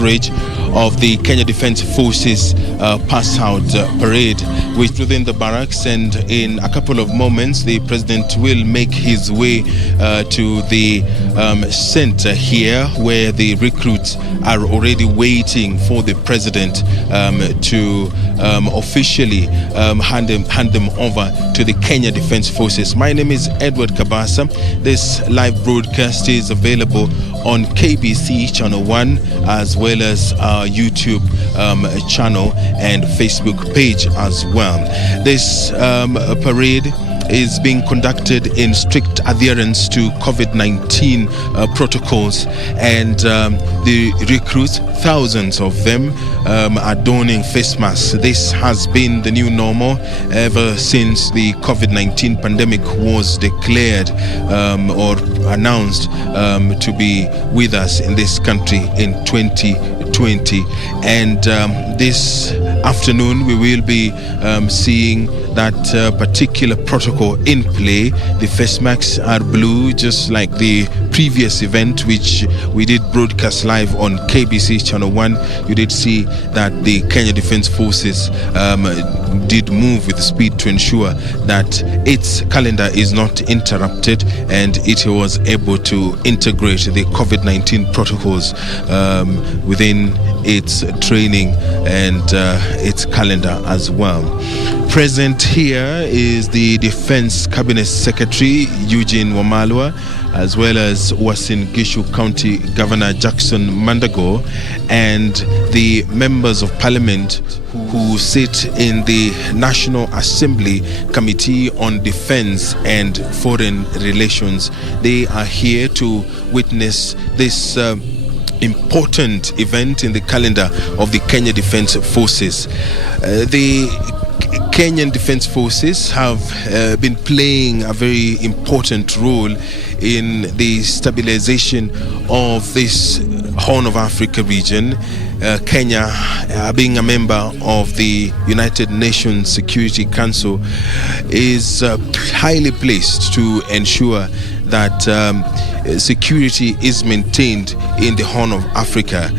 coverage of the Kenya Defence Forces pass-out parade, which within the barracks, and in a couple of moments the President will make his way to the center here, where the recruits are already waiting for the President to officially hand them over to the Kenya Defence Forces. My name is Edward Kabasa. This live broadcast is available on KBC Channel 1, as well as our YouTube channel and Facebook page as well. This parade is being conducted in strict adherence to COVID-19 protocols, and the recruits, thousands of them, are donning face masks. This has been the new normal ever since the COVID-19 pandemic was declared or announced to be with us in this country in 2020. And this afternoon we will be seeing that particular protocol in play. The face masks are blue, just like the previous event which we did broadcast live on KBC Channel 1. You did see that the Kenya Defence Forces did move with speed to ensure that its calendar is not interrupted, and it was able to integrate the COVID-19 protocols within its training and its calendar as well. Present here is the Defense Cabinet Secretary Eugene Wamalwa, as well as Uasin Gishu County Governor Jackson Mandago, and the members of Parliament who sit in the National Assembly Committee on Defense and Foreign Relations. They are here to witness this important event in the calendar of the Kenya Defence Forces. The Kenyan Defence Forces have been playing a very important role in the stabilization of this Horn of Africa region. Kenya, being a member of the United Nations Security Council, is highly placed to ensure that security is maintained in the Horn of Africa.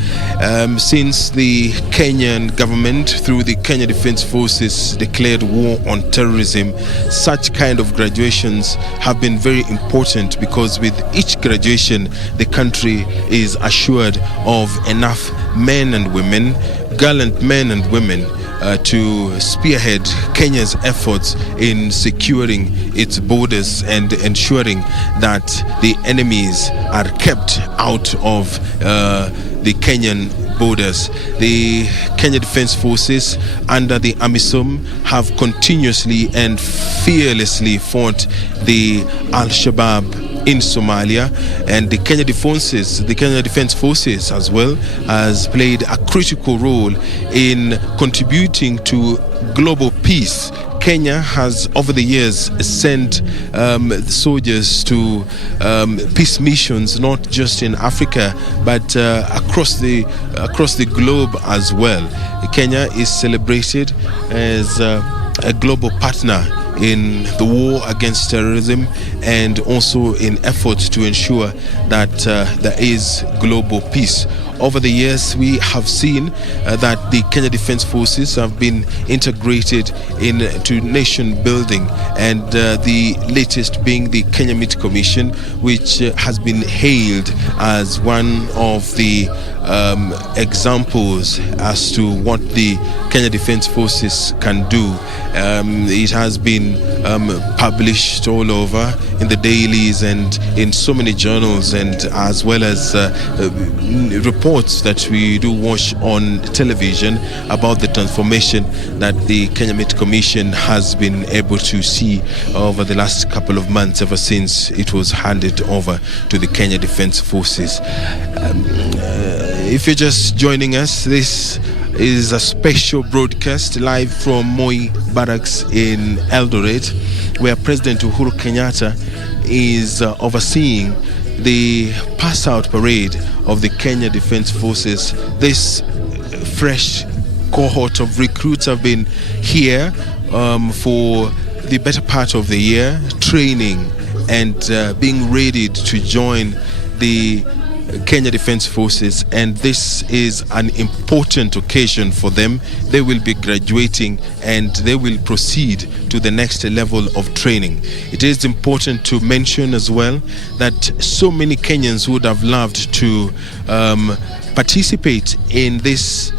Since the Kenyan government, through the Kenya Defence Forces, declared war on terrorism, such kind of graduations have been very important, because with each graduation the country is assured of enough men and women, gallant men and women, to spearhead Kenya's efforts in securing its borders and ensuring that the enemies are kept out of the Kenyan borders. The Kenya Defence Forces under the AMISOM have continuously and fearlessly fought the Al-Shabaab in Somalia, and the Kenya Defence Forces as well has played a critical role in contributing to global peace. Kenya has over the years sent soldiers to peace missions, not just in Africa but across the globe as well. Kenya is celebrated as a global partner in the war against terrorism, and also in efforts to ensure that there is global peace. Over the years, we have seen that the Kenya Defence Forces have been integrated into nation building, and the latest being the Kenya Meat Commission, which has been hailed as one of the examples as to what the Kenya Defence Forces can do. It has been published all over in the dailies and in so many journals, and as well as reports that we do watch on television about the transformation that the Kenya Meat Commission has been able to see over the last couple of months, ever since it was handed over to the Kenya Defence Forces. If you're just joining us, this is a special broadcast live from Moi Barracks in Eldoret, where President Uhuru Kenyatta is overseeing the pass-out parade of the Kenya Defence Forces. This fresh cohort of recruits have been here for the better part of the year, training and being ready to join the Kenya Defence Forces, and this is an important occasion for them. They will be graduating and they will proceed to the next level of training. It is important to mention as well that so many Kenyans would have loved to participate in this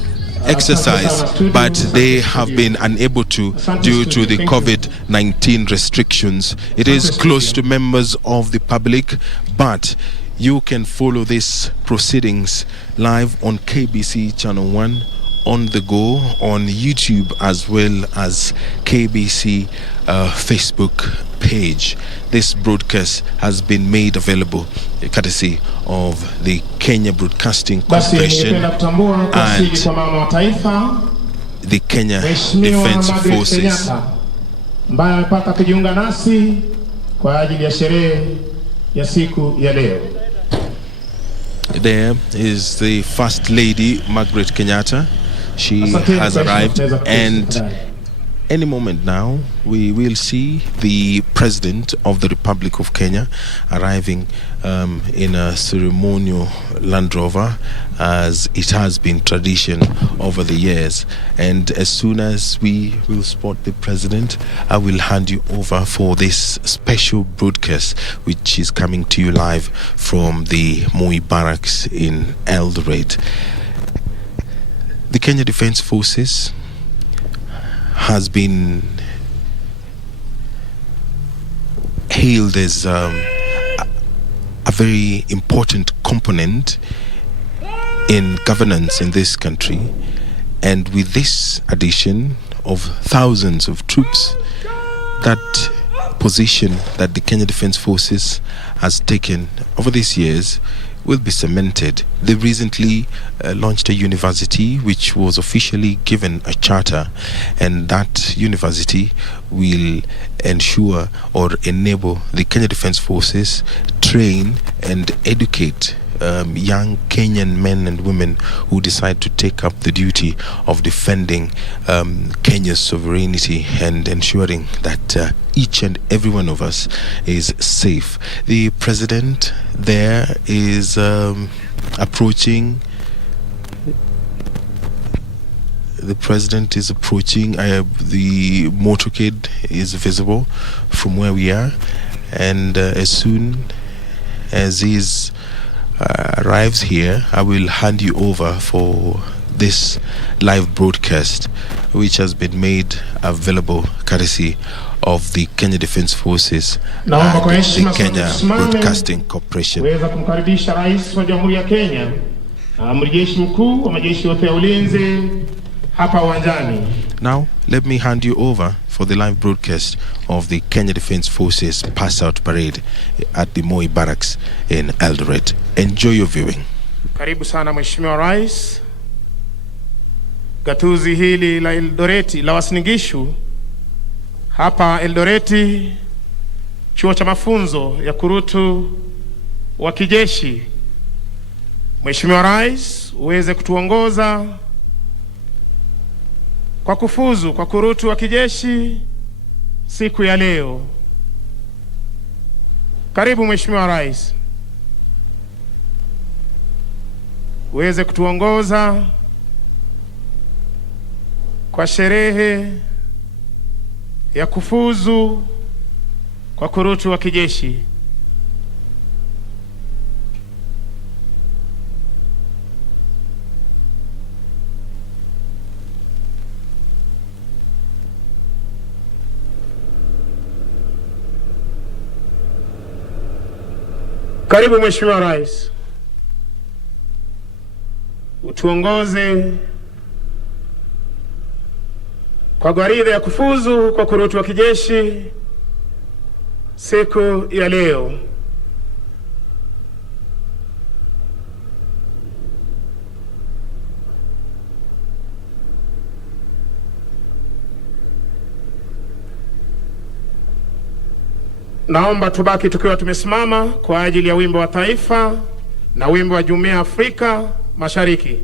exercise, but they have been unable to due to the COVID-19 restrictions. It is close to members of the public, but you can follow these proceedings live on KBC Channel 1, on the go, on YouTube, as well as KBC Facebook page. This broadcast has been made available courtesy of the Kenya Broadcasting Corporation and the Kenya Defence Forces. Ambaye amepata kujiunga nasi kwa ajili ya sherehe ya siku ya leo. There is the First Lady Margaret Kenyatta. She has arrived, and any moment now we will see the President of the Republic of Kenya arriving in a ceremonial Land Rover, as it has been tradition over the years. And as soon as we will spot the President, I will hand you over for this special broadcast, which is coming to you live from the Moi Barracks in Eldoret. The Kenya Defence Forces has been hailed as a very important component in governance in this country, and with this addition of thousands of troops, that position that the Kenya Defence Forces has taken over these years will be cemented. They recently launched a university which was officially given a charter, and that university will ensure or enable the Kenya Defence Forces train and educate young Kenyan men and women who decide to take up the duty of defending Kenya's sovereignty and ensuring that each and every one of us is safe. The President there is approaching. The President is approaching. The motorcade is visible from where we are, and as soon as he's arrives here, I will hand you over for this live broadcast, which has been made available courtesy of the Kenya Defence Forces and the Kenya Broadcasting Corporation. Weza kumkaribisha Rais wa Jamhuri ya Kenya, Amiri Jeshi Mkuu wa majeshi yote ya ulinzi hapa uwanjani. Now, let me hand you over for the live broadcast of the Kenya Defence Forces Pass-Out Parade at the Moi Barracks in Eldoret. Enjoy your viewing. Karibu sana Mheshimiwa Rais. Gatuzi hili la Eldoreti la Wasinigishu hapa Eldoreti, chuo cha mafunzo ya kurutu wa kijeshi. Mheshimiwa Rais, uweze kutuongoza kwa kufuzu kwa kurutu wa kijeshi siku ya leo. Karibu Mheshimiwa Rais, uweze kutuongoza kwa sherehe ya kufuzu kwa kurutu wa kijeshi. Karibu Mheshimiwa Rais, utuongoze kwa gwaride ya kufuzu kwa kurutu wa kijeshi siku ya leo. Naomba tubaki tukiwa tumesimama kwa ajili ya wimbo wa taifa na wimbo wa Jumuiya ya Afrika Mashariki.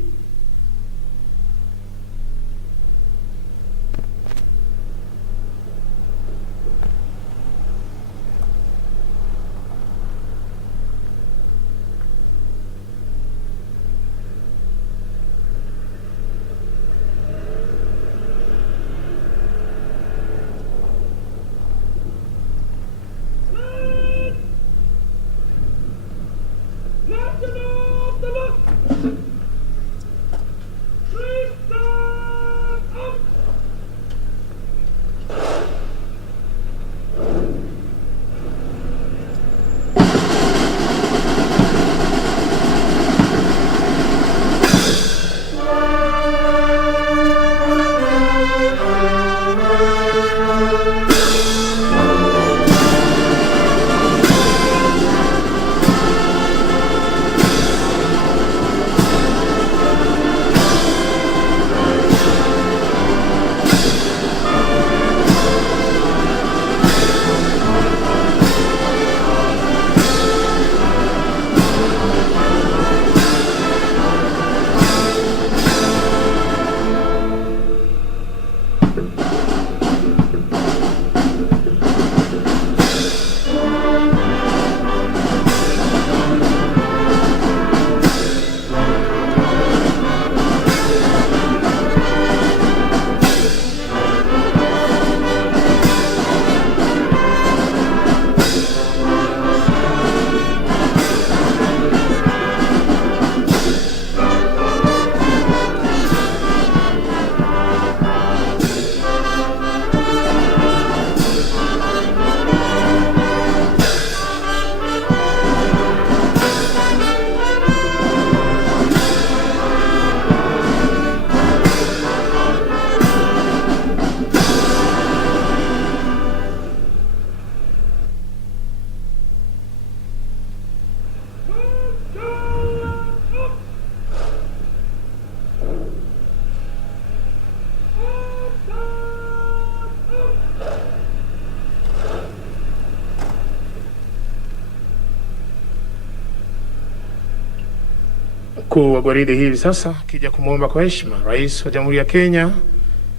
Mkuu wa gwaride hivi sasa akija kumwomba kwa heshima Rais wa Jamhuri ya Kenya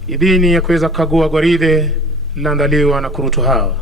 idhini ya kuweza kukagua gwaride lililoandaliwa na kurutu hawa.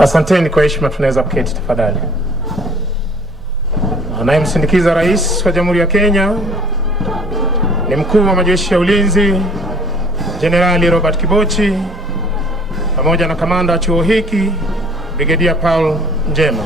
Asanteni kwa heshima, tunaweza kuketi tafadhali. Anayemsindikiza Rais wa Jamhuri ya Kenya ni Mkuu wa Majeshi ya Ulinzi Jenerali Robert Kibochi pamoja na kamanda wa chuo hiki Brigedia Paul Njema.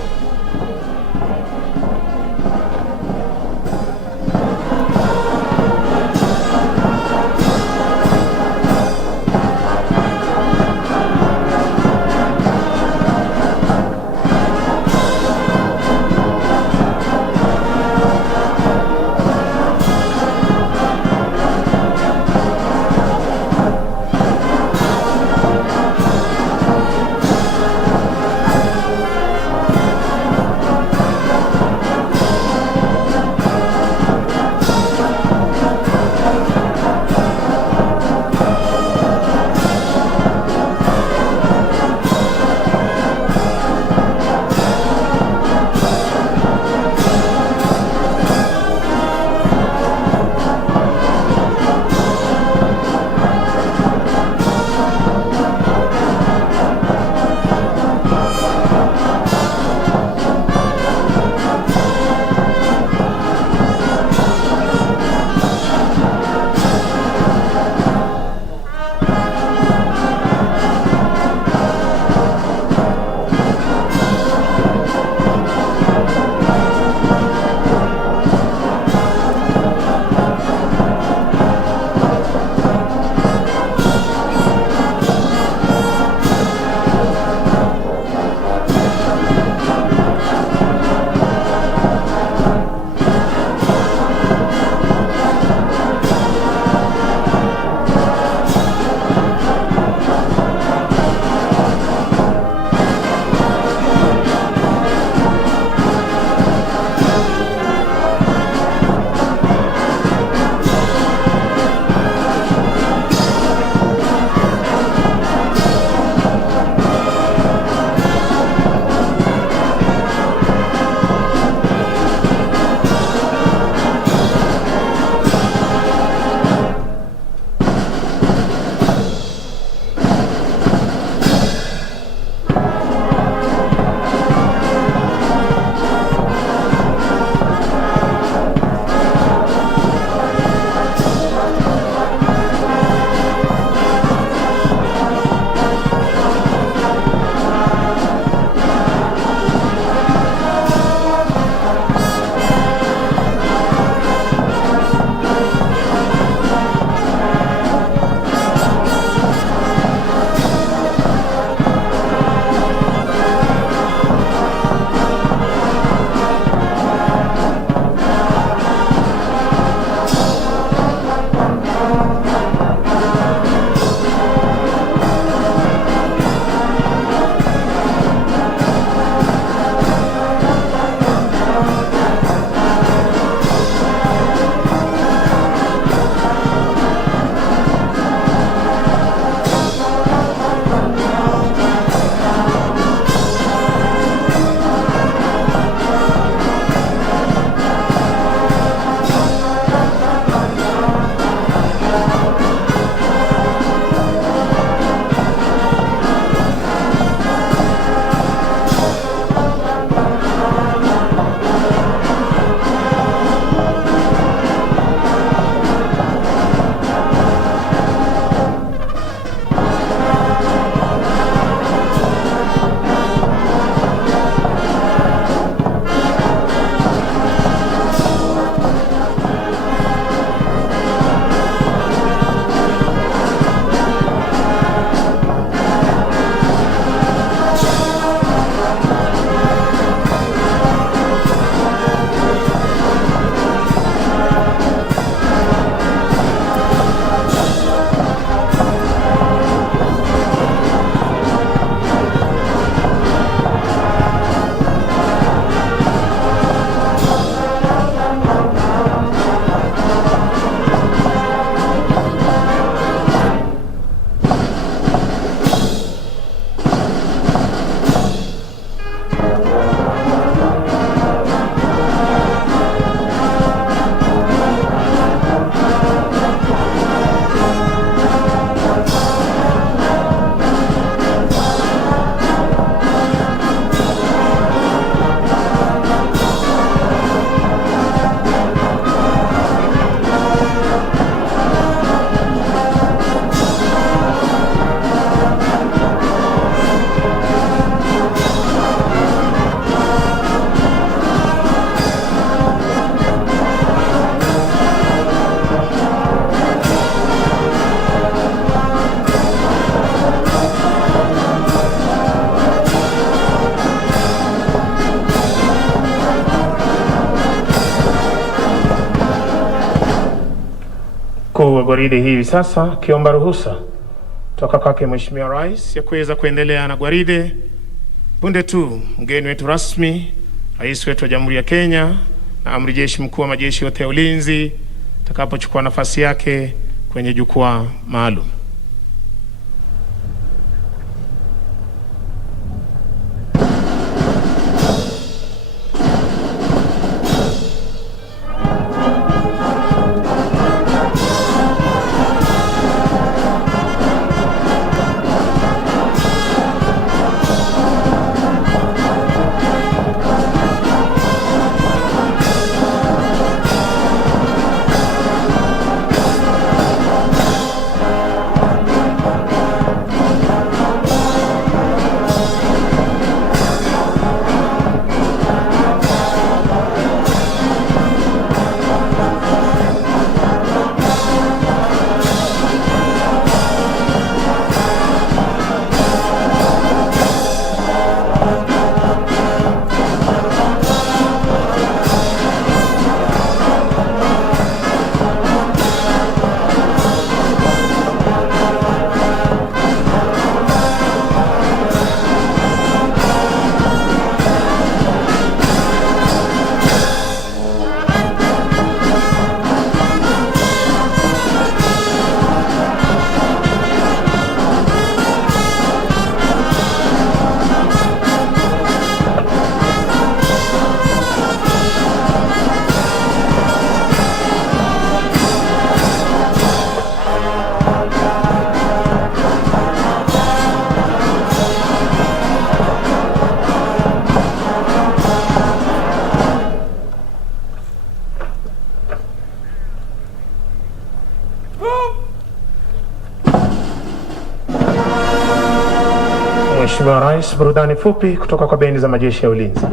gwaride hivi sasa, kiomba ruhusa toka kwake Mheshimiwa Rais ya kuweza kuendelea na gwaride. Punde tu mgeni wetu rasmi, Rais wetu wa Jamhuri ya Kenya na Amiri Jeshi Mkuu wa majeshi yote ya ulinzi atakapochukua nafasi yake kwenye jukwaa maalum. Mheshimiwa Rais, burudani fupi kutoka kwa bendi za majeshi ya ulinzi.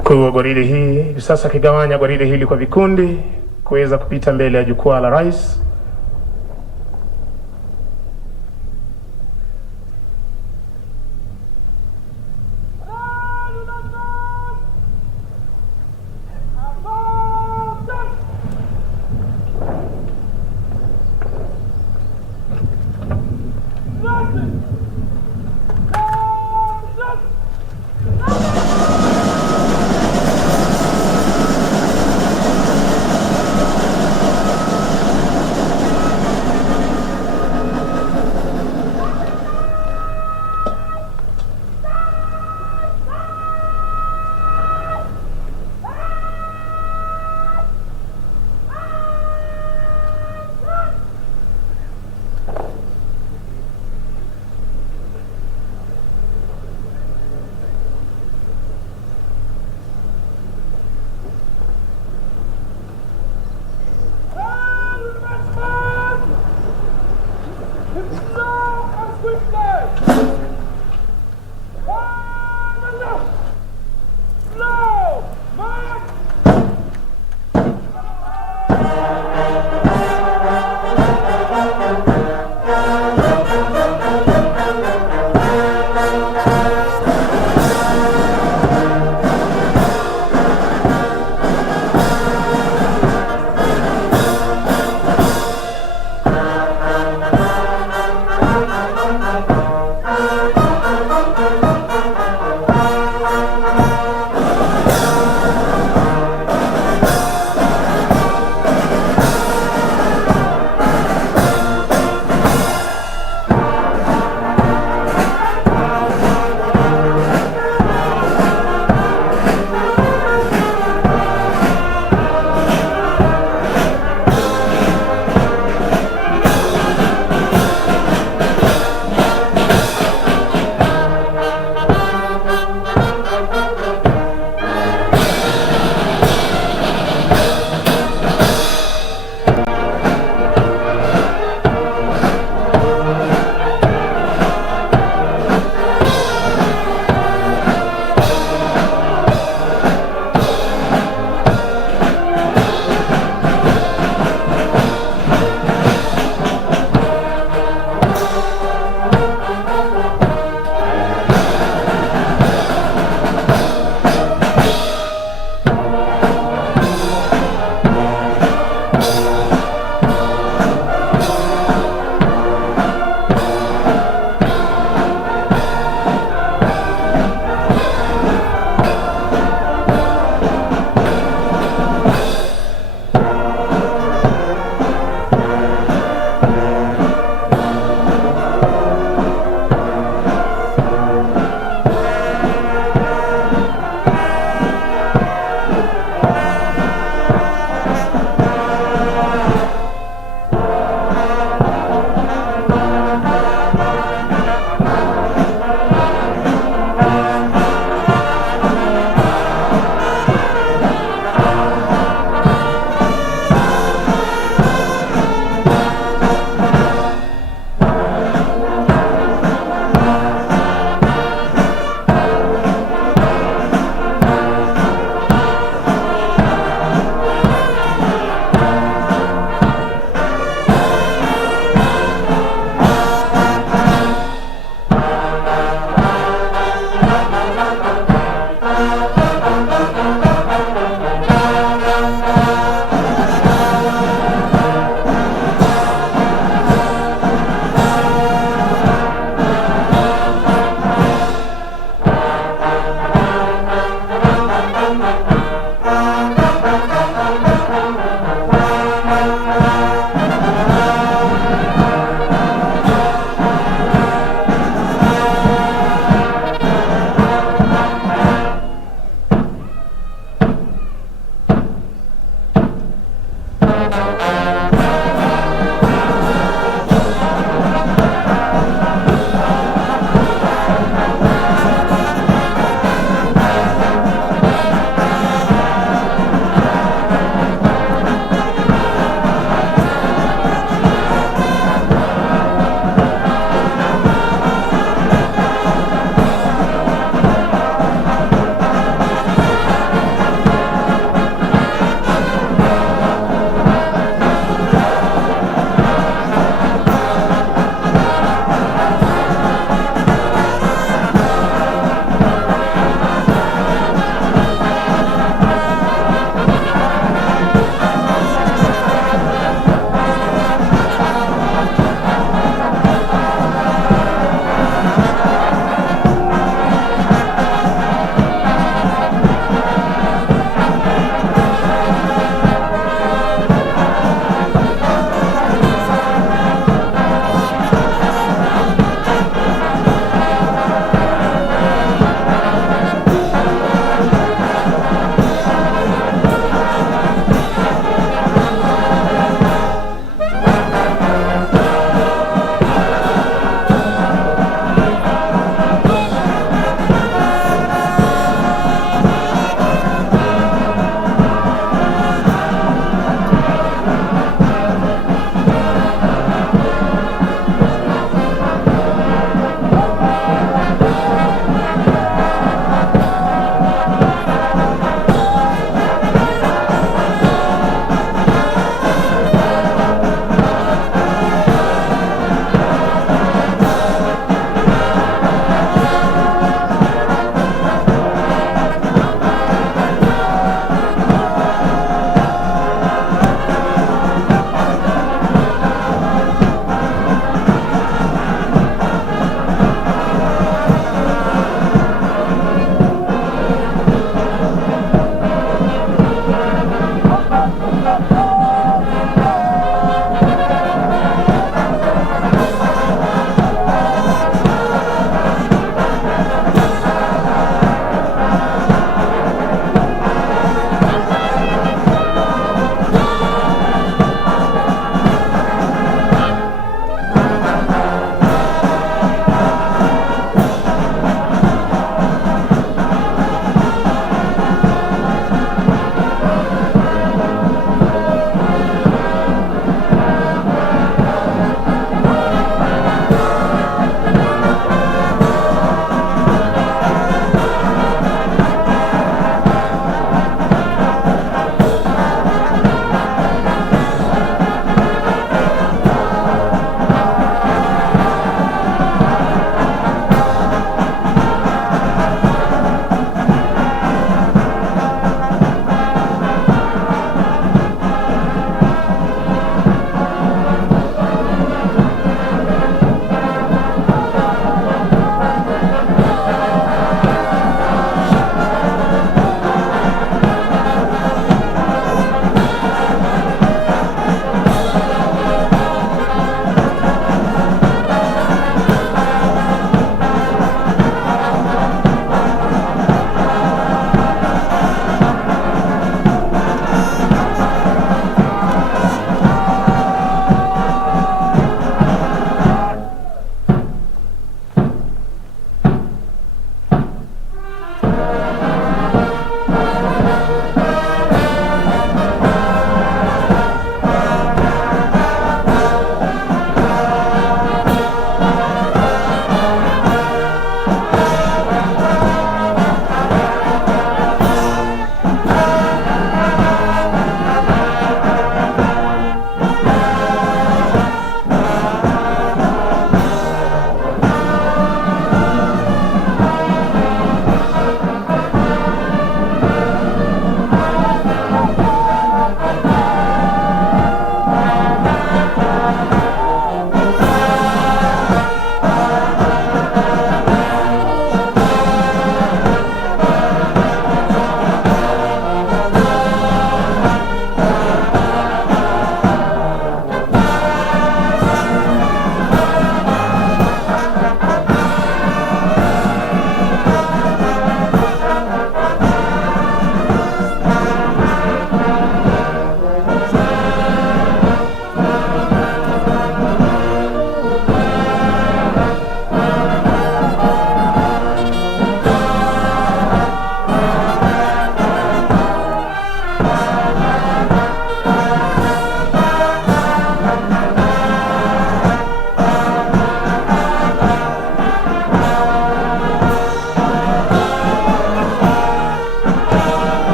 Mkuu wa gwaride hii sasa akigawanya gwaride hili kwa vikundi kuweza kupita mbele ya jukwaa la rais.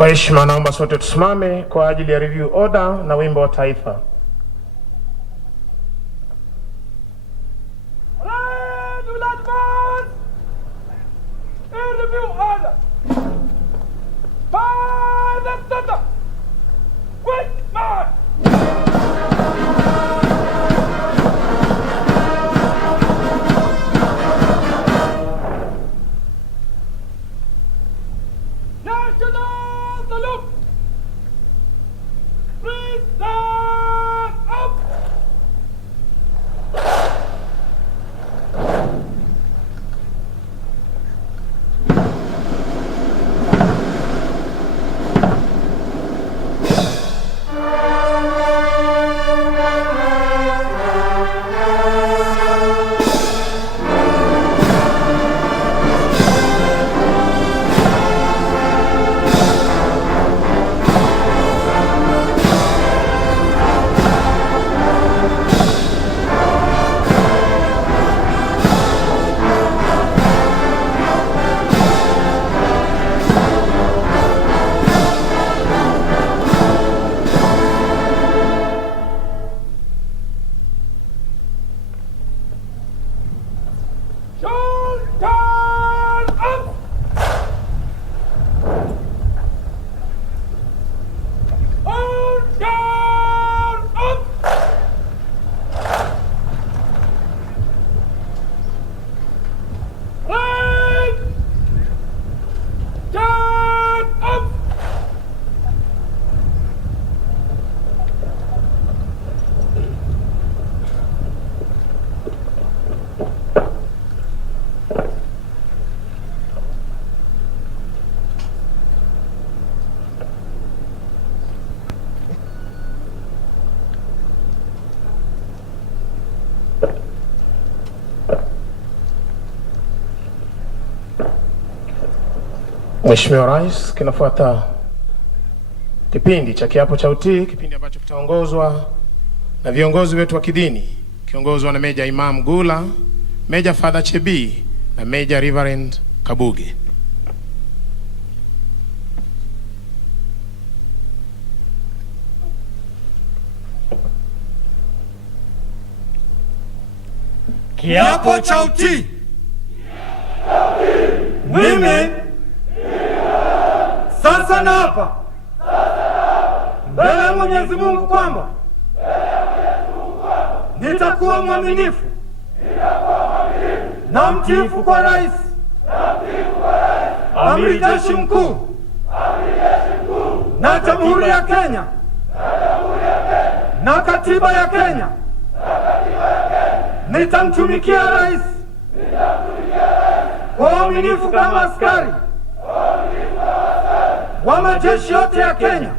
Kwa heshima naomba sote tusimame kwa ajili ya review order na wimbo wa taifa. Mheshimiwa Rais, kinafuata kipindi cha kiapo cha utii, kipindi ambacho kitaongozwa na viongozi wetu wa kidini, kiongozwa na Meja Imam Gula, Meja Father Chebi na Meja Reverend Kabuge. Kiapo cha utii. Mimi sasa naapa mbele ya Mwenyezi Mungu kwamba nitakuwa mwaminifu na mtiifu kwa Rais, Amiri Jeshi Mkuu na Jamhuri ya Kenya na Katiba ya Kenya. Nitamtumikia Rais kwa uaminifu kama askari wa majeshi yote ya Kenya.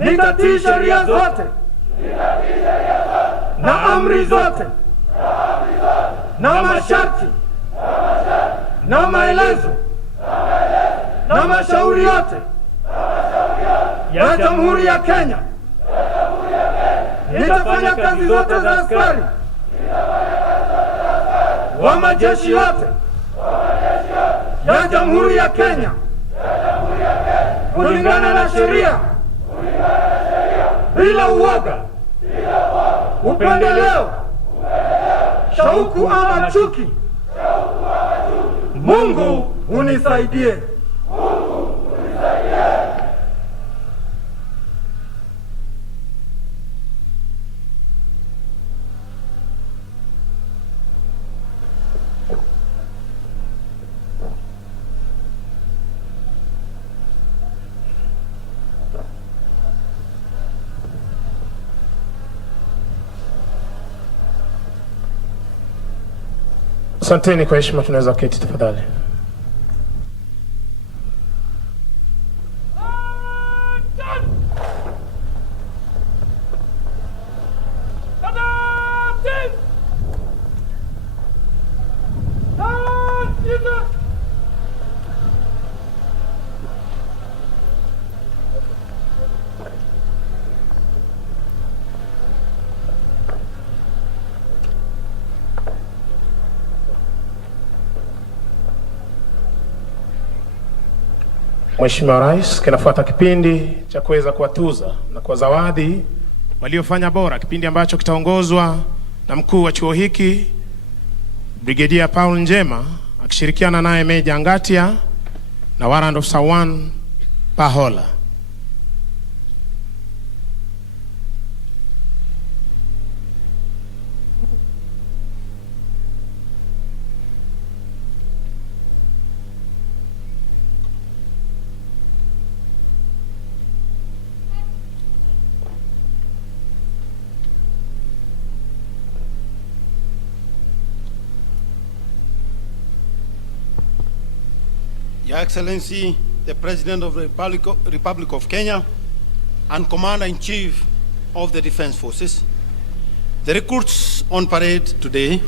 Nitatii sheria zote na amri zote na masharti na maelezo na mashauri yote ya Jamhuri ya Kenya. Nitafanya kazi zote za askari wa majeshi yote ya Jamhuri ya Kenya kulingana na sheria, bila uoga, upendeleo, shauku ama chuki. Mungu unisaidie. Asanteni kwa heshima, tunaweza keti tafadhali. Mheshimiwa Rais, kinafuata kipindi cha kuweza kuwatuza na kwa zawadi waliofanya bora, kipindi ambacho kitaongozwa na mkuu wa chuo hiki Brigadier Paul Njema akishirikiana naye Meja Ngatia na Warrant Officer 1 Pahola. Your Excellency, the President of the Republic of Kenya and Commander-in-Chief of the Defense Forces, the recruits on parade today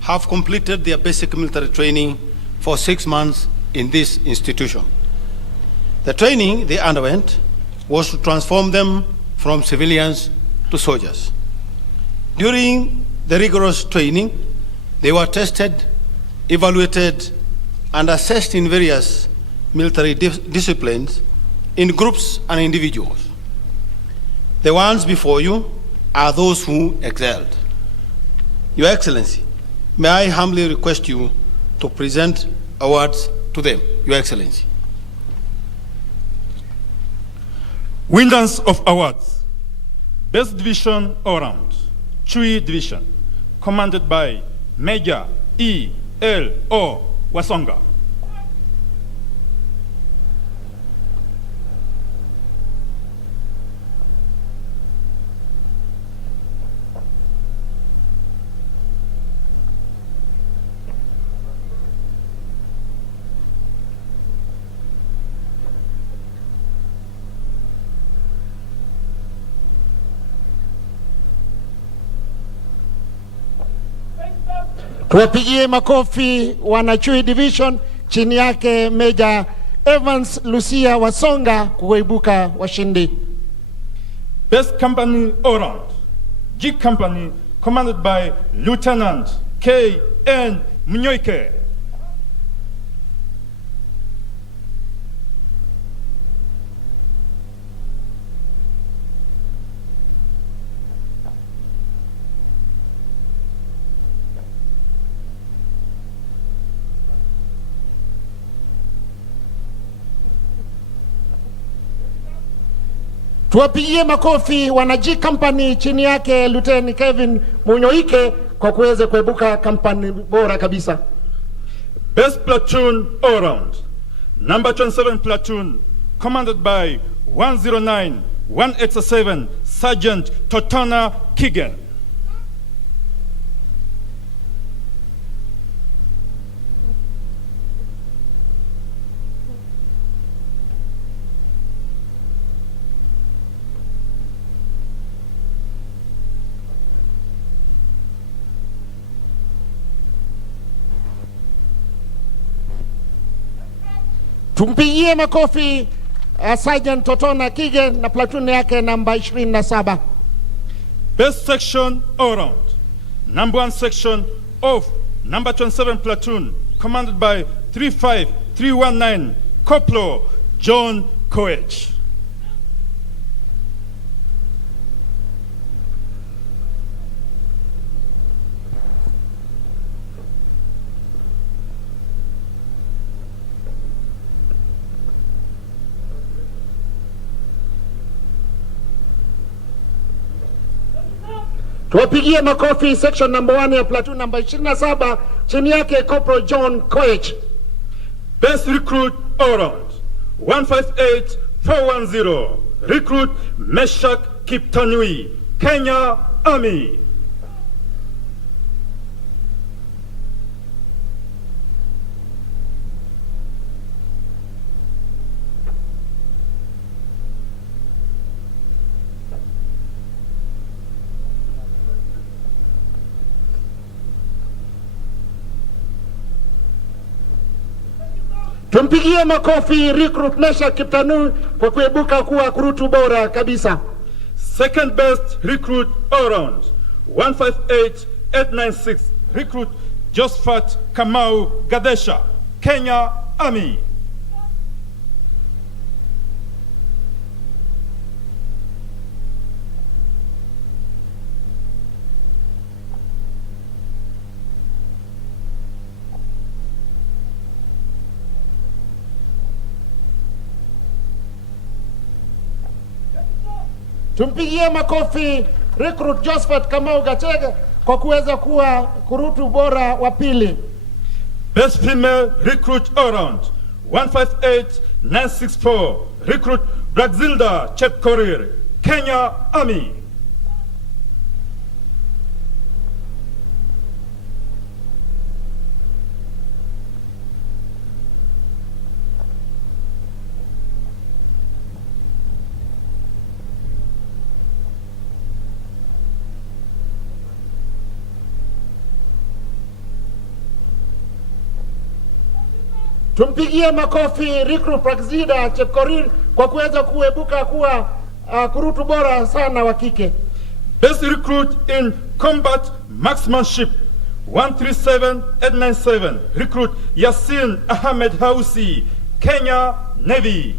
have completed their basic military training for 6 months in this institution. The training they underwent was to transform them from civilians to soldiers. During the rigorous training, they were tested, evaluated, and assessed in various military disciplines in groups and individuals. The ones before you are those who excelled. Your Excellency, may I humbly request you to present awards to them, Your Excellency. Winners of awards. Best Division All-Round, Chui Division, commanded by Major E.L.O. Wasonga. Tuwapigie makofi wanachui division chini yake Major Evans Lucia Wasonga kuibuka washindi. Best Company All-Round, G Company, commanded by Lieutenant K.N. Mnyoike. Tuwapigie makofi wana G Company chini yake Lieutenant Kevin Munyoike kwa kuweza kuibuka kampani bora kabisa. Best Platoon All-Round, number 27 Platoon, commanded by 109 187 Sergeant Totona Kigen. Tumpigie makofi Sergeant Totona Kigen na platoon yake namba 27. Best Section All-Round, number 1 section of number 27 Platoon, commanded by 35319 Corporal John Koech. Tuwapigie makofi section number 1 ya platoon number 27 chini yake Corporal John Koech. Best Recruit All-Round, 158410 Recruit Meshak Kiptanui, Kenya Army. Tumpigie makofi Recruit Meshak Kiptanui kwa kuibuka kuwa kurutu bora kabisa. Second best Recruit All-Round, 158896 Recruit Josephat Kamau Gadesha, Kenya Army. Tumpigie makofi recruit Josephat Kamau Gachega kwa kuweza kuwa kurutu bora wa pili. Best female recruit all round 158964 recruit Brazilda Chepkorir, Kenya Army. Tumpigie makofi recruit Brazilda Chepkorir kwa kuweza kuebuka kuwa kurutu bora sana wa kike. Best recruit in combat marksmanship 137897 recruit Yasin Ahmed Hausi, Kenya Navy.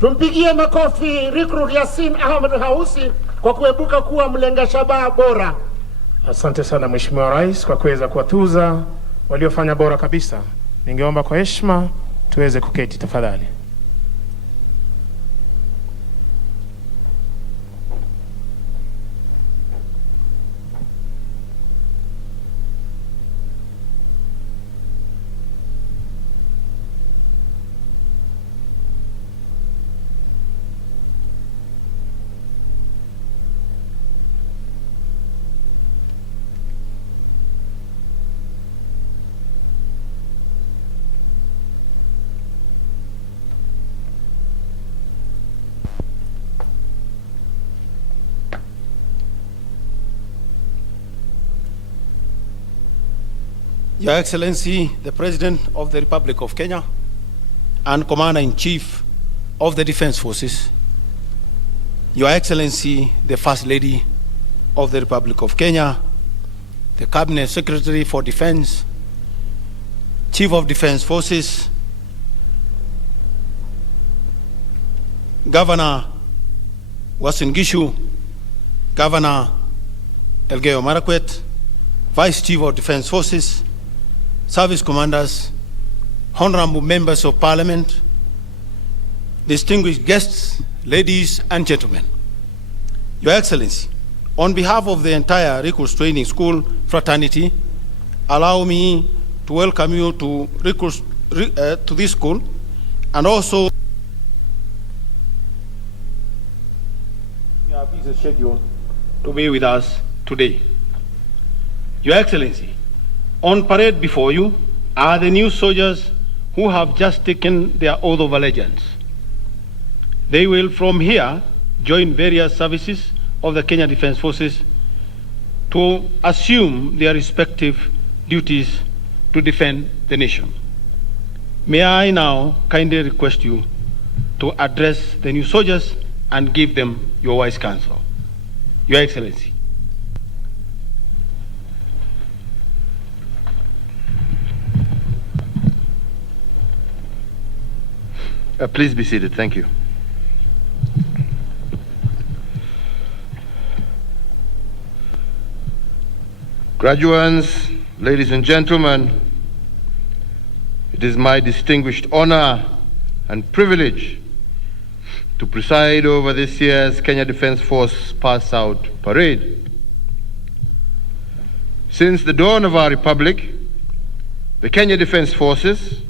Tumpigie makofi recruit Yasin Ahmed Hausi kwa kuebuka kuwa mlenga shabaha bora. Asante sana Mheshimiwa Rais kwa kuweza kuwatuza waliofanya bora kabisa. Ningeomba kwa heshima tuweze kuketi tafadhali. Your Excellency, the President of the Republic of Kenya and Commander-in-Chief of the Defense Forces, Your Excellency, the First Lady of the Republic of Kenya, the Cabinet Secretary for Defense, Chief of Defense Forces, Governor Uasin Gishu, Governor Elgeyo Marakwet, Vice Chief of Defense Forces, Service Commanders, honorable members of Parliament, distinguished guests, ladies and gentlemen. Your Excellency, on behalf of the entire Recruits Training School fraternity, allow me to welcome you to this school and also your busy schedule to be with us today. Your Excellency, on parade before you are the new soldiers who have just taken their oath of allegiance. They will from here join various services of the Kenya Defense Forces to assume their respective duties to defend the nation. May I now kindly request you to address the new soldiers and give them your wise counsel. Your Excellency. Please be seated. Thank you. Graduates, ladies and gentlemen, it is my distinguished honor and privilege to preside over this year's Kenya Defense Force Pass-Out Parade. Since the dawn of our republic, the Kenya Defense Forces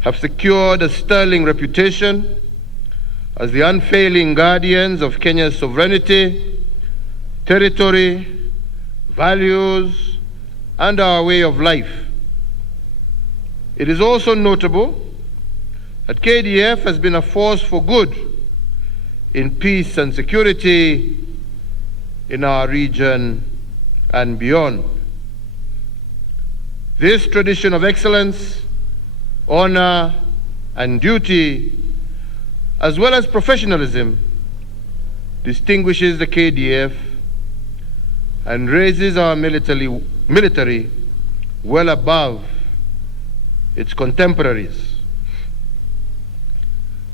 have secured a sterling reputation as the unfailing guardians of Kenya's sovereignty, territory, values, and our way of life. It is also notable that KDF has been a force for good in peace and security in our region and beyond. This tradition of excellence, honor, and duty, as well as professionalism, distinguishes the KDF and raises our military well above its contemporaries.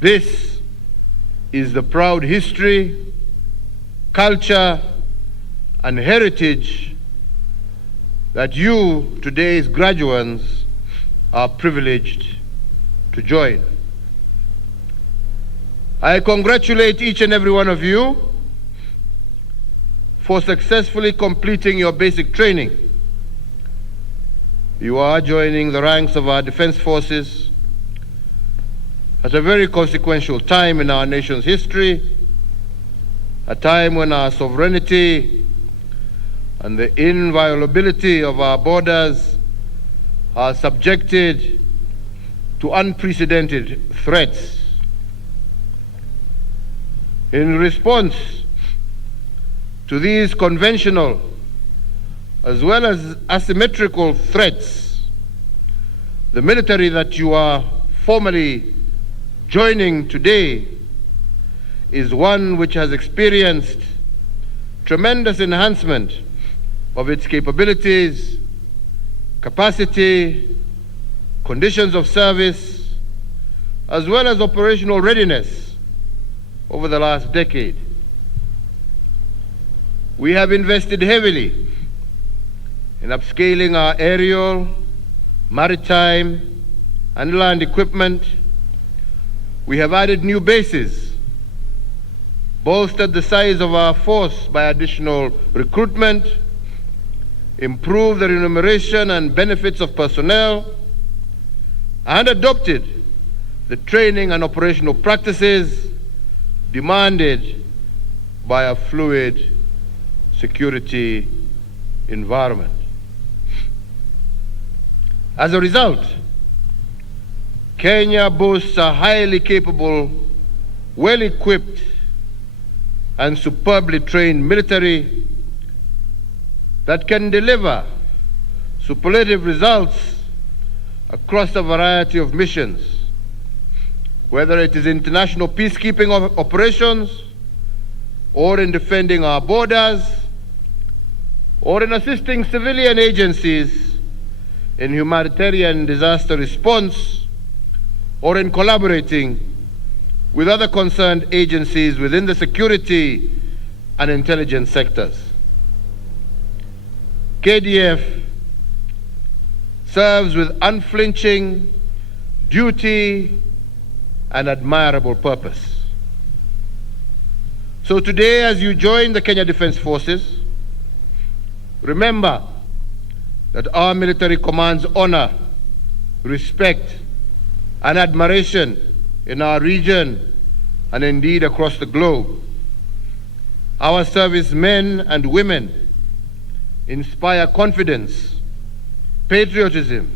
This is the proud history, culture, and heritage that you, today's graduates, are privileged to join. I congratulate each and every one of you for successfully completing your basic training. You are joining the ranks of our defense forces at a very consequential time in our nation's history, a time when our sovereignty and the inviolability of our borders are subjected to unprecedented threats. In response to these conventional as well as asymmetrical threats, the military that you are formally joining today is one which has experienced tremendous enhancement of its capabilities, capacity, conditions of service, as well as operational readiness over the last decade. We have invested heavily in upscaling our aerial, maritime, and land equipment. We have added new bases, bolstered the size of our force by additional recruitment, improved the remuneration and benefits of personnel, and adopted the training and operational practices demanded by a fluid security environment. As a result, Kenya boasts a highly capable, well-equipped, and superbly trained military that can deliver superlative results across a variety of missions, whether it is international peacekeeping operations, or in defending our borders, or in assisting civilian agencies in humanitarian disaster response, or in collaborating with other concerned agencies within the security and intelligence sectors. KDF serves with unflinching duty and admirable purpose. So today, as you join the Kenya Defense Forces, remember that our military commands honor, respect, and admiration in our region and indeed across the globe. Our servicemen and women inspire confidence, patriotism,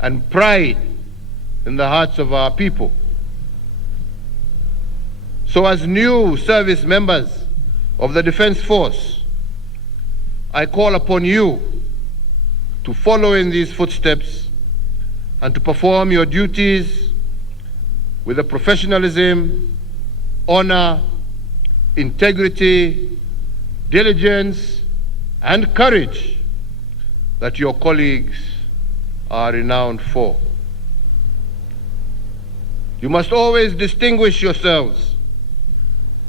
and pride in the hearts of our people. So as new service members of the Defense Force, I call upon you to follow in these footsteps and to perform your duties with the professionalism, honor, integrity, diligence, and courage that your colleagues are renowned for. You must always distinguish yourselves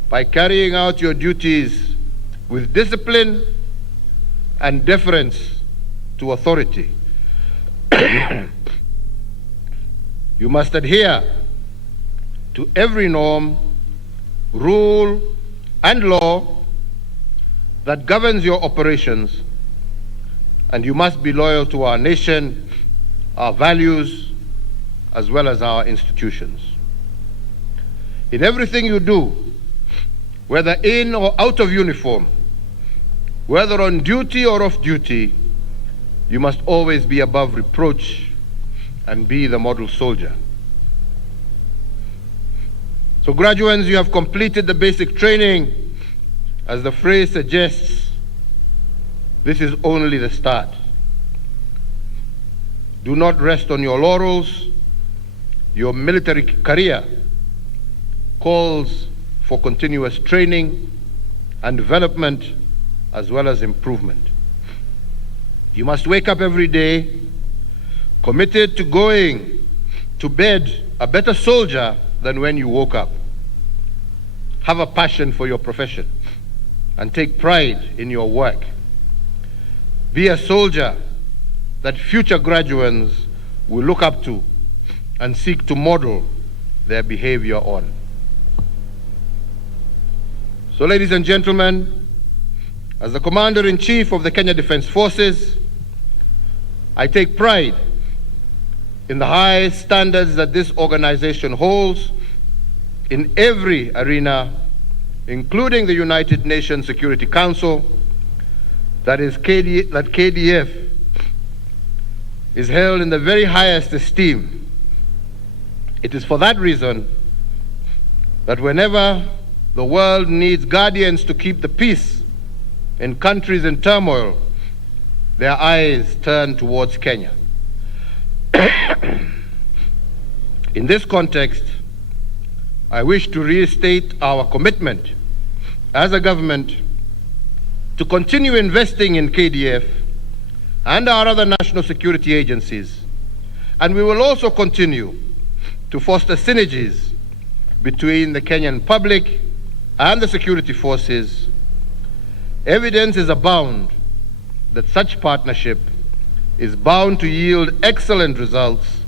by carrying out your duties with discipline and deference to authority. You must adhere to every norm, rule, and law that governs your operations, and you must be loyal to our nation, our values, as well as our institutions. In everything you do, whether in or out of uniform, whether on duty or off duty, you must always be above reproach and be the model soldier. So graduates, you have completed the basic training. As the phrase suggests, this is only the start. Do not rest on your laurels. Your military career calls for continuous training and development as well as improvement. You must wake up every day committed to going to bed a better soldier than when you woke up. Have a passion for your profession and take pride in your work. Be a soldier that future graduates will look up to and seek to model their behavior on. So, ladies and gentlemen, as the Commander-in-Chief of the Kenya Defence Forces, I take pride in the high standards that this organization holds in every arena, including the United Nations Security Council, that KDF is held in the very highest esteem. It is for that reason that whenever the world needs guardians to keep the peace in countries in turmoil, their eyes turn towards Kenya. In this context, I wish to restate our commitment as a government to continue investing in KDF and our other national security agencies, and we will also continue to foster synergies between the Kenyan public and the security forces. Evidence is abound that such partnership is bound to yield excellent results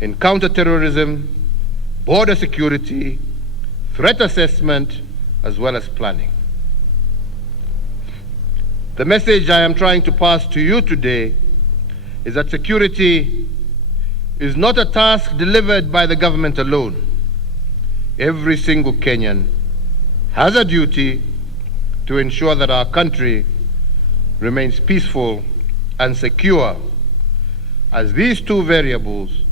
in counterterrorism, border security, threat assessment, as well as planning. The message I am trying to pass to you today is that security is not a task delivered by the government alone. Every single Kenyan has a duty to ensure that our country remains peaceful and secure, as these two variables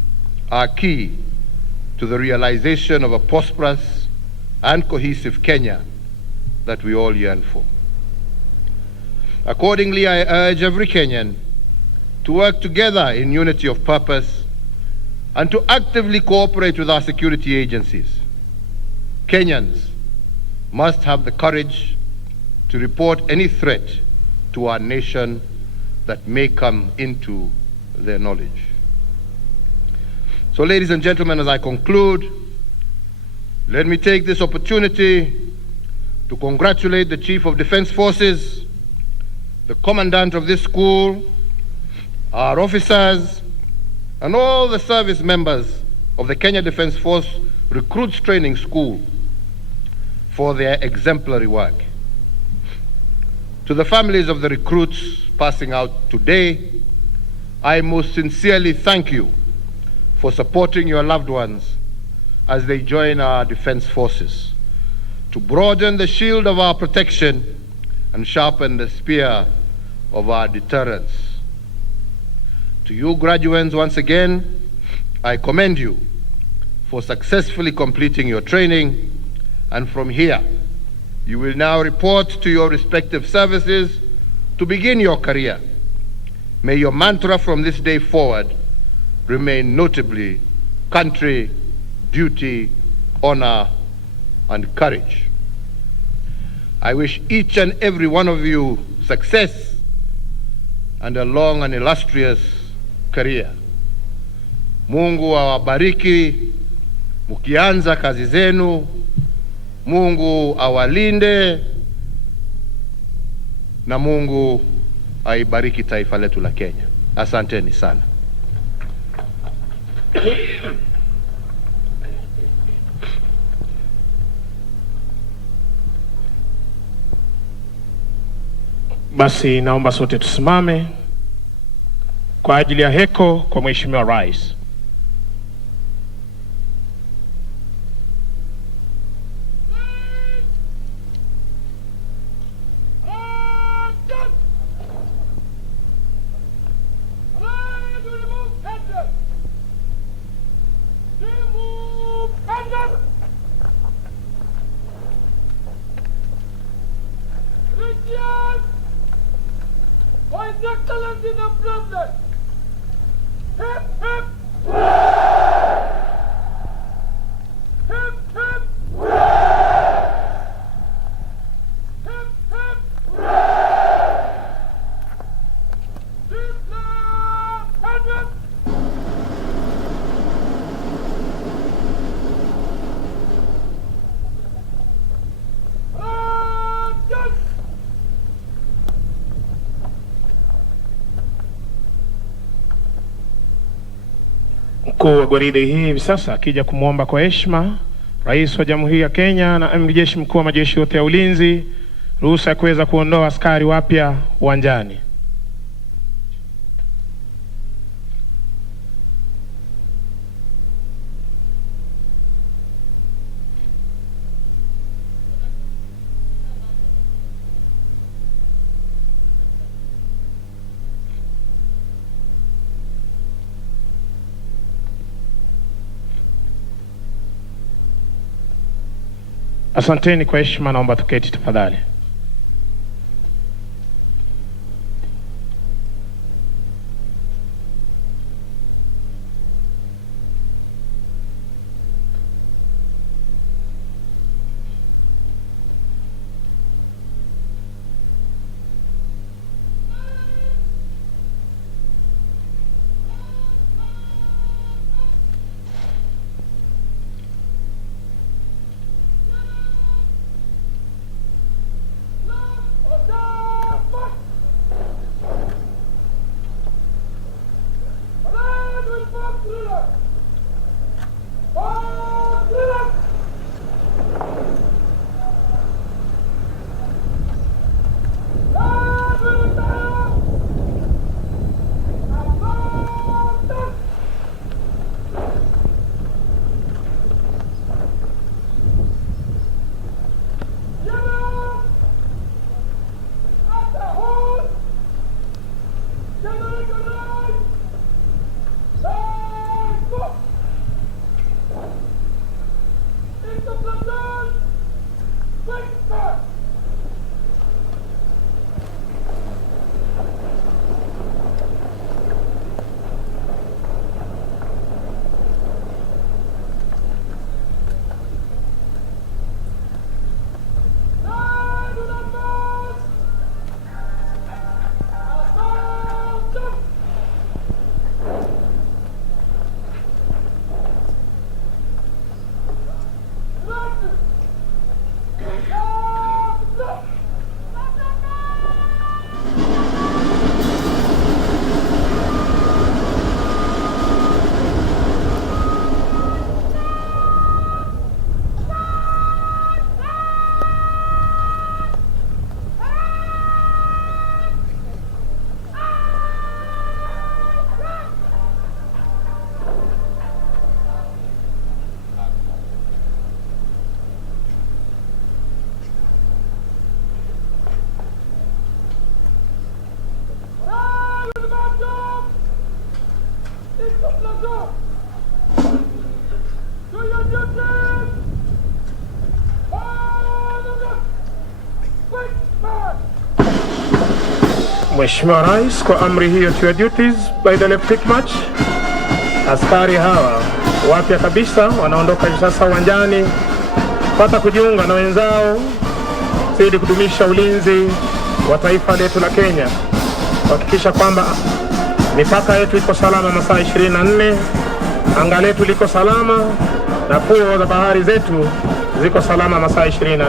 are key to the realization of a prosperous and cohesive Kenya that we all yearn for. Accordingly, I urge every Kenyan to work together in unity of purpose and to actively cooperate with our security agencies. Kenyans must have the courage to report any threat to our nation that may come into their knowledge. So, ladies and gentlemen, as I conclude, let me take this opportunity to congratulate the Chief of Defense Forces, the Commandant of this school, our officers, and all the service members of the Kenya Defense Force Recruits Training School for their exemplary work. To the families of the recruits passing out today, I most sincerely thank you for supporting your loved ones as they join our defense forces to broaden the shield of our protection and sharpen the spear of our deterrence. To you graduates, once again, I commend you for successfully completing your training, and from here, you will now report to your respective services to begin your career. May your mantra from this day forward remain notably country, duty, honor, and courage. I wish each and every one of you success and a long and illustrious career. Mungu awabariki mukianza kazi zenu. Mungu awalinde na Mungu aibariki taifa letu la Kenya. Asanteni sana. Basi naomba sote tusimame kwa ajili ya heko kwa Mheshimiwa Rais. His Excellency the President. Hip, hip. Hip, hip. Hip, hip. Hip, hip. Mkuu wa gwaride hii hivi sasa akija kumwomba kwa heshima Rais wa Jamhuri ya Kenya na Amiri Jeshi Mkuu wa majeshi yote ya ulinzi ruhusa ya kuweza kuondoa askari wapya uwanjani. Asanteni kwa heshima, naomba tuketi tafadhali. Mheshimiwa Rais, kwa amri hiyo to your duties by the electric march. Askari hawa wapya kabisa wanaondoka hivi sasa uwanjani pata kujiunga na wenzao ili kudumisha ulinzi wa taifa letu la Kenya, kuhakikisha kwamba mipaka yetu iko salama masaa 24, anga letu liko salama na fuo za bahari zetu ziko salama masaa 24.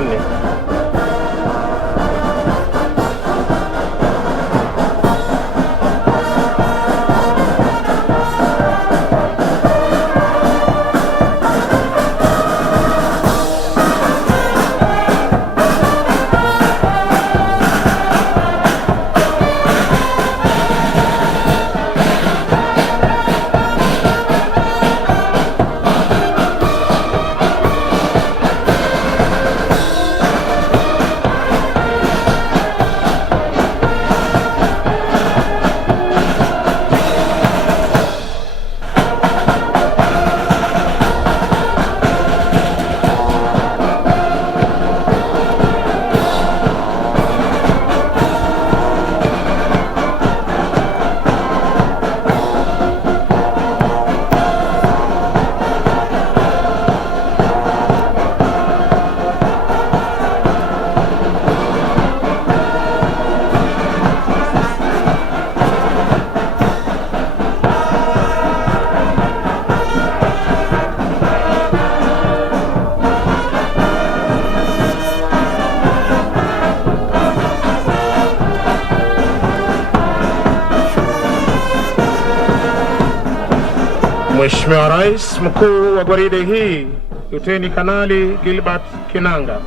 Mheshimiwa Rais, mkuu wa gwaride hii Luteni Kanali Gilbert Kinanga.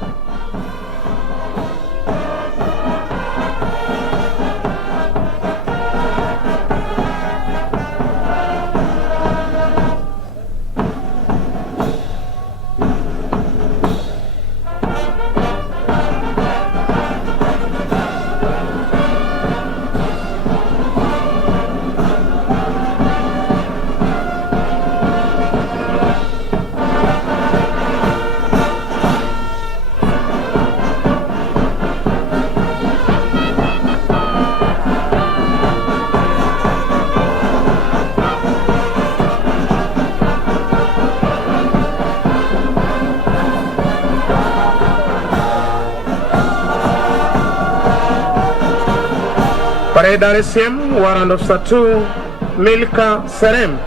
Parade RSM, Warrant Officer 2, Milka Serem.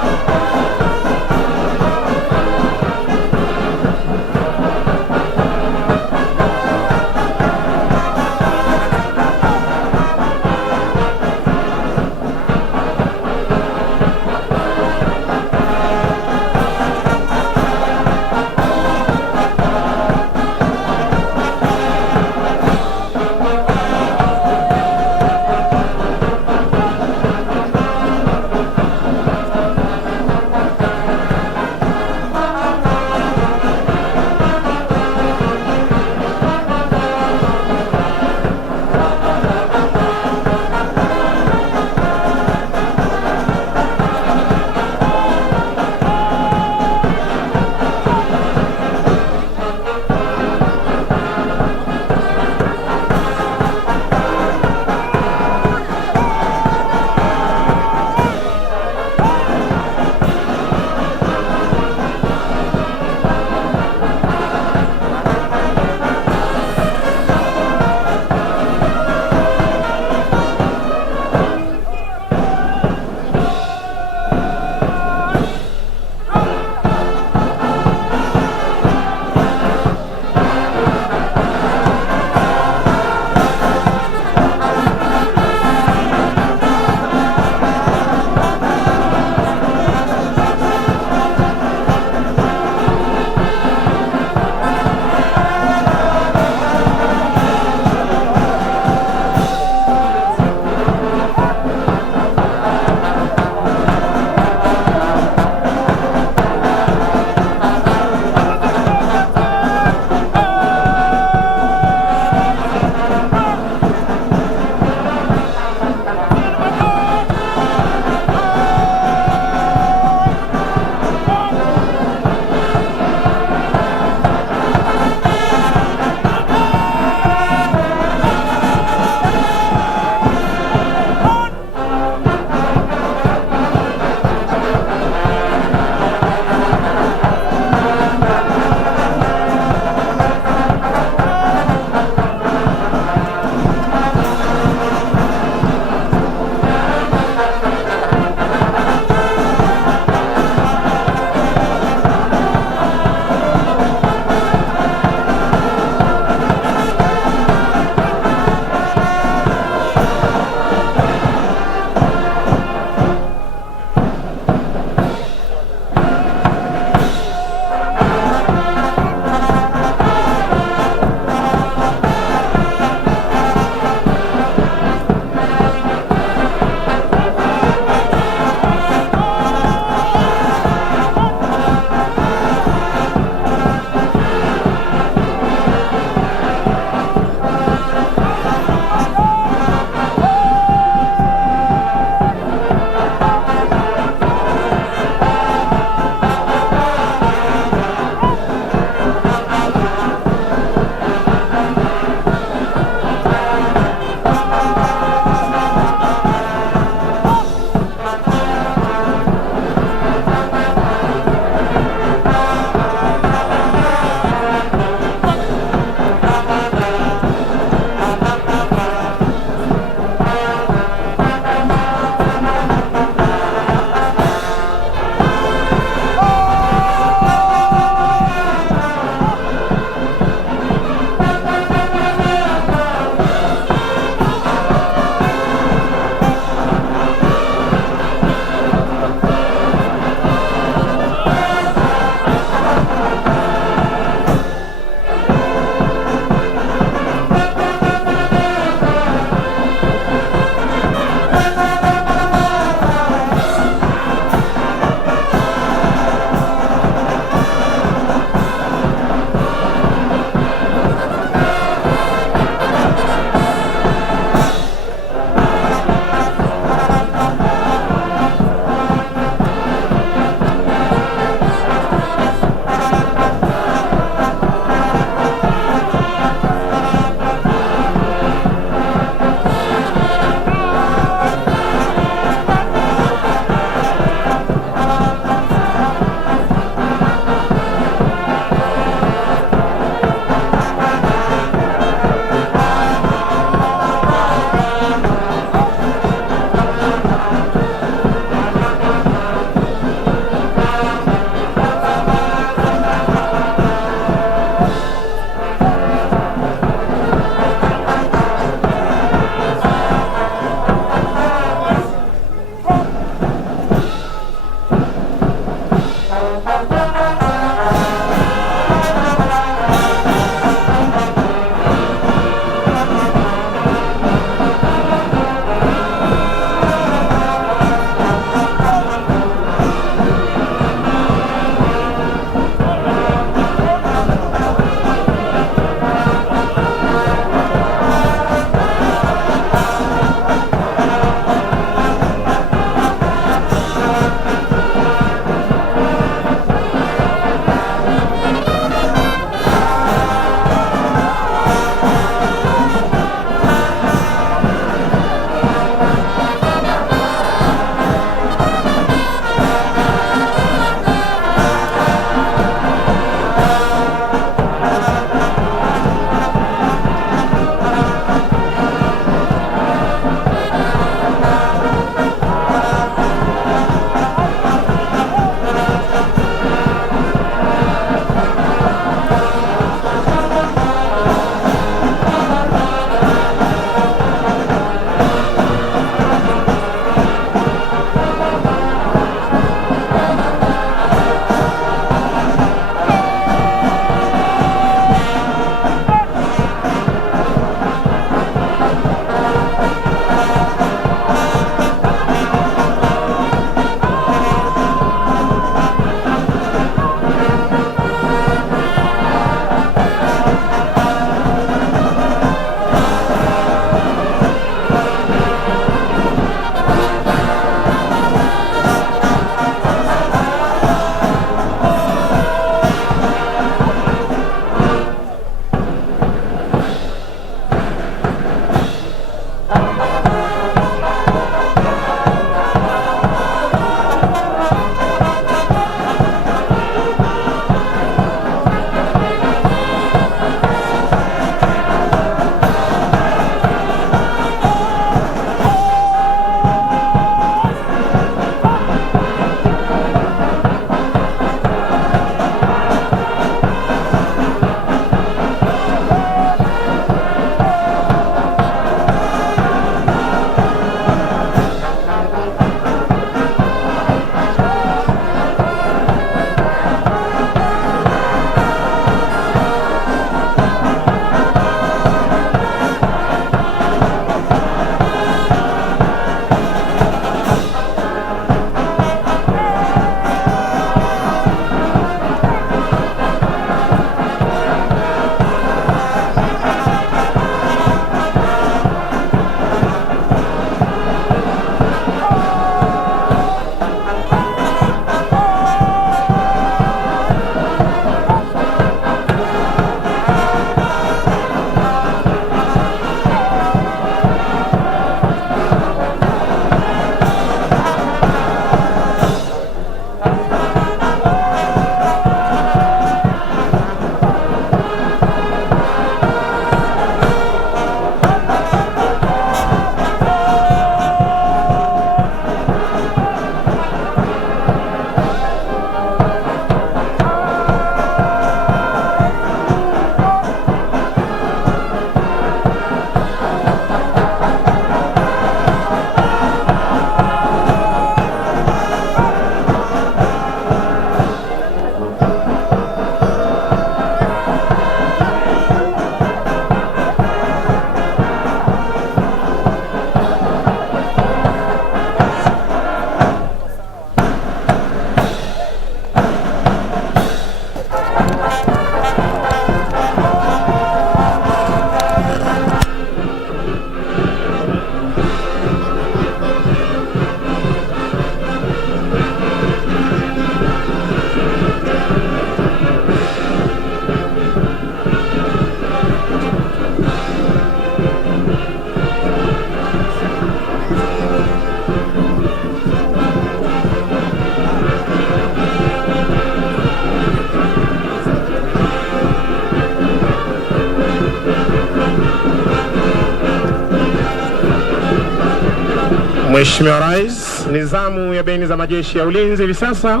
Mheshimiwa Rais, nizamu ya beni za majeshi ya ulinzi hivi sasa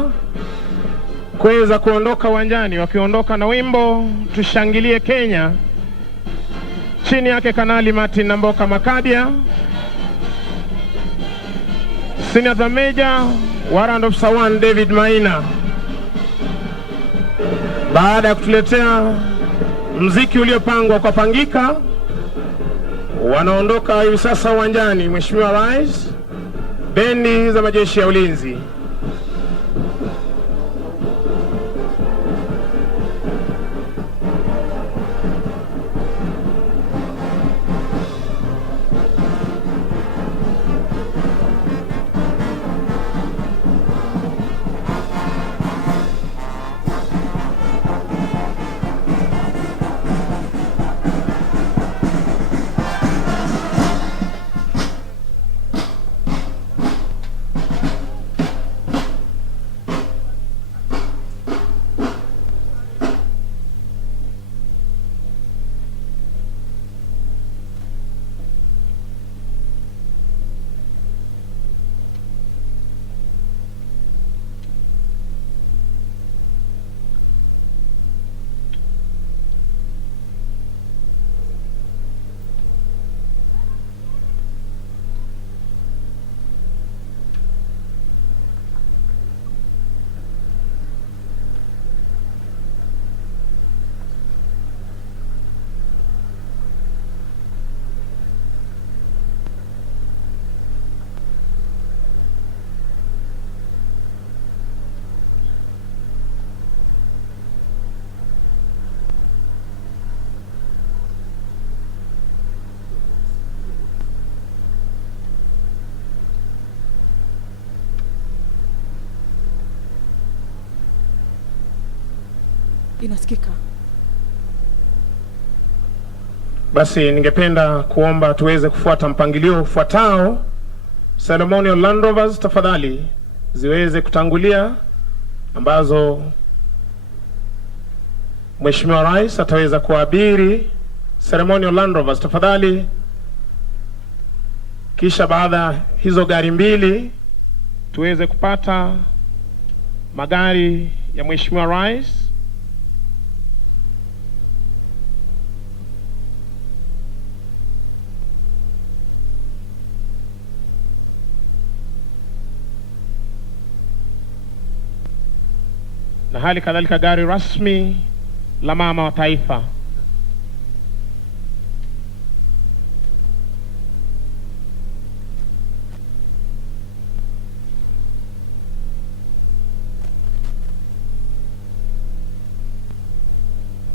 kuweza kuondoka uwanjani, wakiondoka na wimbo Tushangilie Kenya, chini yake Kanali Martin Namboka Makadia, Senior Major Warrant Officer 1 David Maina, Baada ya kutuletea mziki uliopangwa kwa pangika, wanaondoka hivi sasa uwanjani Mheshimiwa Rais, bendi za majeshi ya ulinzi. Inasikika. Basi ningependa kuomba tuweze kufuata mpangilio ufuatao. Ceremonial Land Rovers tafadhali ziweze kutangulia, ambazo Mheshimiwa Rais ataweza kuabiri. Ceremonial Land Rovers tafadhali. Kisha baada hizo gari mbili tuweze kupata magari ya Mheshimiwa Rais. Na hali kadhalika gari rasmi la mama wa taifa.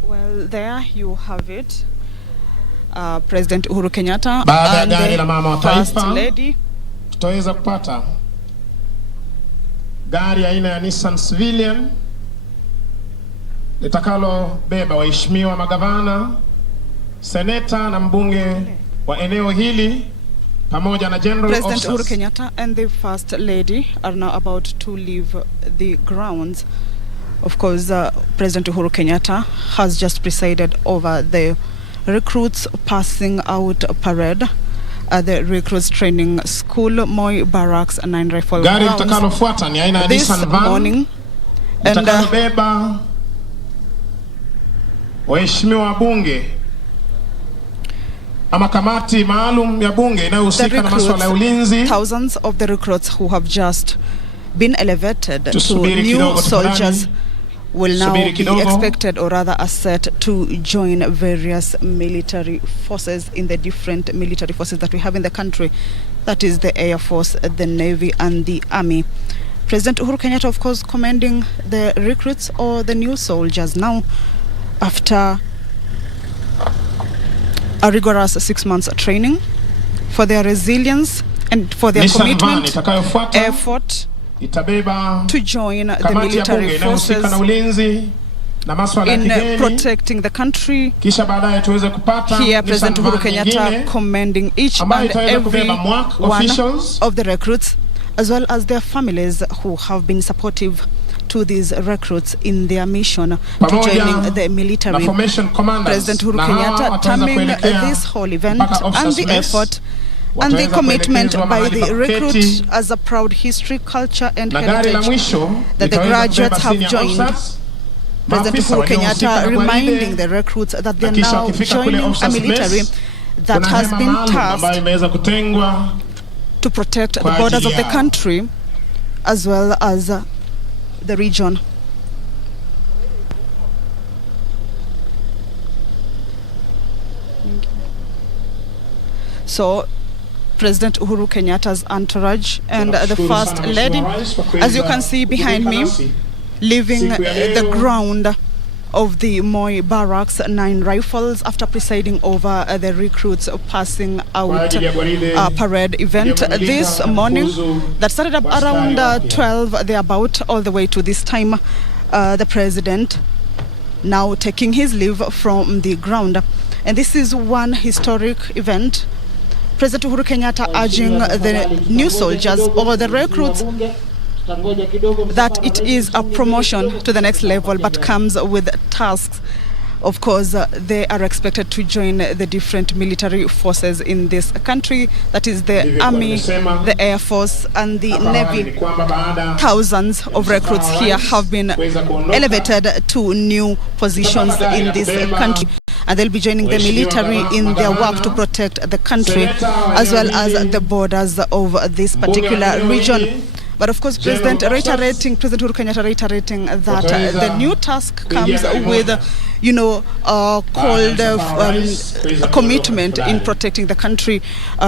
Well, there you have it. President Uhuru Kenyatta and the First Lady. Tutaweza kupata gari aina ya Nissan Civilian litakalo beba waheshimiwa magavana, seneta na mbunge wa eneo hili pamoja na general President officers. Uhuru Kenyatta and the First Lady are now about to leave the grounds. Of course, President Uhuru Kenyatta has just presided over the recruits passing out parade at the Recruits Training School, Moi Barracks, 9 Rifle Gari Grounds litakalofuata ni aina ya this Nissan van morning. And litakalobeba waheshimiwa wabunge ama kamati maalum ya bunge inayohusika na masuala ya ulinzi. Thousands of the recruits who have just been elevated to new soldiers will now be expected, or rather are set to join various military forces in the different military forces that we have in the country. That is the Air Force, the Navy and the Army. President Uhuru Kenyatta, of course, commending the recruits or the new soldiers now after a rigorous 6 months training for their resilience and for their commitment, effort to join the military forces in protecting the country. Here, President Uhuru Kenyatta commending each and every one of the recruits, as well as their families who have been supportive to these recruits in their mission to joining the military. President Uhuru Kenyatta terming this whole event and the effort and the commitment by the recruit as a proud history, culture and heritage that the graduates have joined. President Uhuru Kenyatta reminding the recruits that they are now joining a military that has been tasked to protect the borders of the country as well as the region. So President Uhuru Kenyatta's entourage and the First Lady, as you can see behind me, leaving the ground of the Moi Barracks 9 Rifles after presiding over the recruits passing out parade event this morning that started up around 12 thereabout all the way to this time. The president now taking his leave from the ground, and this is one historic event. President Uhuru Kenyatta urging the new soldiers or the recruits that it is a promotion to the next level, but comes with tasks. Of course, they are expected to join the different military forces in this country, that is the Army, the Air Force and the Navy. Thousands of recruits here have been elevated to new positions in this country, and they'll be joining the military in their work to protect the country as well as the borders of this particular region. But of course, President Uhuru Kenyatta reiterating that the new task comes with, commitment in protecting the country.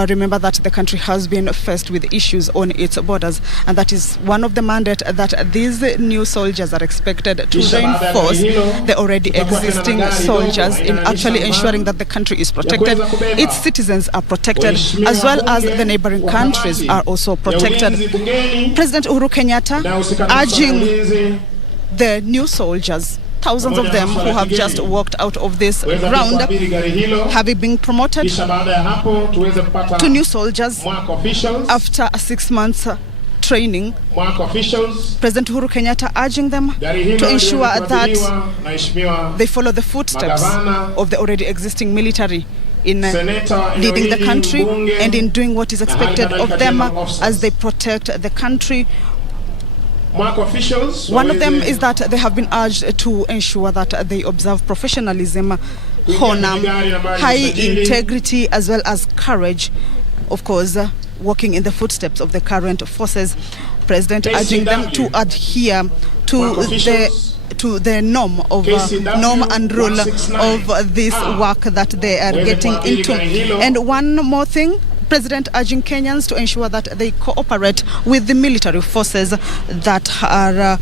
Remember that the country has been faced with issues on its borders, and that is one of the mandates that these new soldiers are expected to reinforce the already existing soldiers in actually ensuring that the country is protected, its citizens are protected, as well as the neighboring countries are also protected. President Uhuru Kenyatta urging the new soldiers, thousands of them who have just walked out of this ground, having been promoted to new soldiers after a 6 months training. President Uhuru Kenyatta urging them to ensure that they follow the footsteps of the already existing military in leading the country and in doing what is expected of them as they protect the country. One of them is that they have been urged to ensure that they observe professionalism, honor, high integrity, as well as courage. Of course, walking in the footsteps of the current forces. President urging them to adhere to the norm and rule of this work that they are getting into. And one more thing, President urging Kenyans to ensure that they cooperate with the military forces that are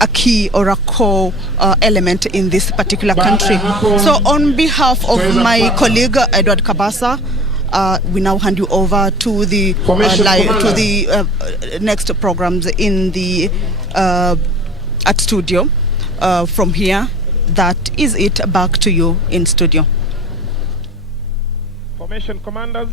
a key or a core element in this particular country. So on behalf of my colleague Edward Kabasa, we now hand you over to the next programs in the at studio. From here, that is it. Back to you in studio. Formation commanders.